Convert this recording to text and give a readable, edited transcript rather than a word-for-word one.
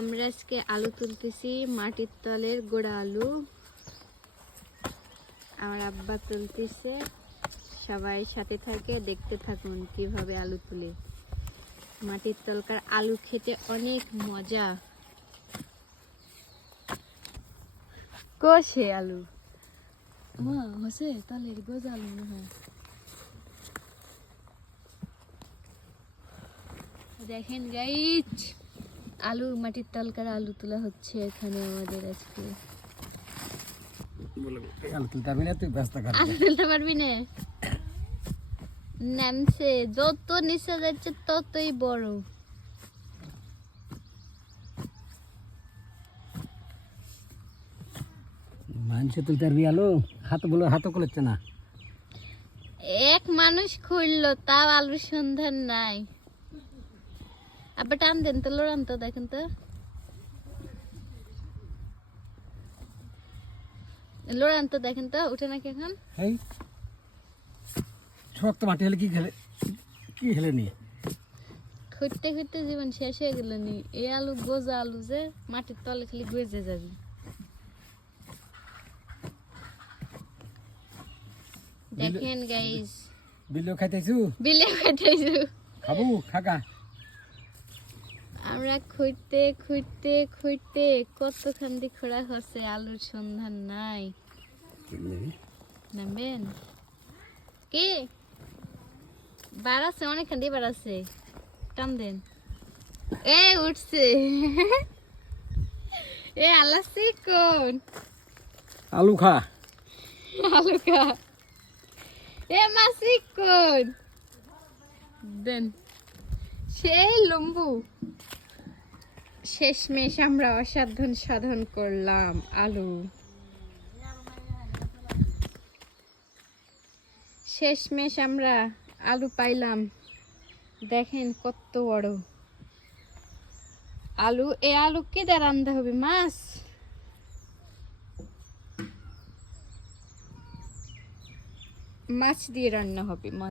আমরা আজকে আলু তুলতেছি, মাটির তলের গোড়া আলু। আমার আব্বা তুলতেছে, সবাই সাথে থাকে, দেখতে থাকুন কিভাবে আলু তুলে। মাটির তলকার আলু খেতে অনেক মজা। কষে আলু হসে তলের গোজা আলু মনে হয়। দেখেন গাইস, আলু মাটির তলকার আলু তোলা হচ্ছে এখানে আমাদের আজকে। আলু তুলতে পারবি না, তুই ব্যস্ত কর। আলু তুলতে পারবি না? নামছে, যত নিচে যাচ্ছে ততই বড়। মানুষে তুলতে পারবি আলু? হাতও খুলেছে না। এক মানুষ খুঁড়লো, তাও আলুর সন্ধান নাই। আবার টান দেন তো, লোড়ান তো, দেখেন তো লোড়ান তো, দেখেন তো উঠে নাকি এখন। এই শক্ত মাটি হলে কি খেলে নিয়ে খুঁড়তে খুঁড়তে জীবন শেষ হয়ে গেল নি। এই আলু গোজা আলু যে মাটির তলে খালি গজে যাবে। দেখেন গাইস, বিলেও খাইতেছু? বিলে খাইতেছু। খাবো খাকা। আমরা খুঁড়তে খুঁড়তে খুঁড়তে কতখান দিয়ে খোঁড়া হচ্ছে, আলুর সন্ধান নাই। নামবেন কি? বাড়াচ্ছে, অনেকখান দিয়ে বাড়াচ্ছে, টান দেন। এ উঠছে। এ আলাসি কোন আলু খা। আলু খা। এ মাসি কোন দেন। সেই লম্বু। শেষমেশ আমরা অসাধন সাধন করলাম আলু। শেষমেশ আমরা আলু পাইলাম। দেখেন কত বড় আলু। এ আলু কি দিয়ে রান্না হবে? মাছ দিয়ে রান্না হবে।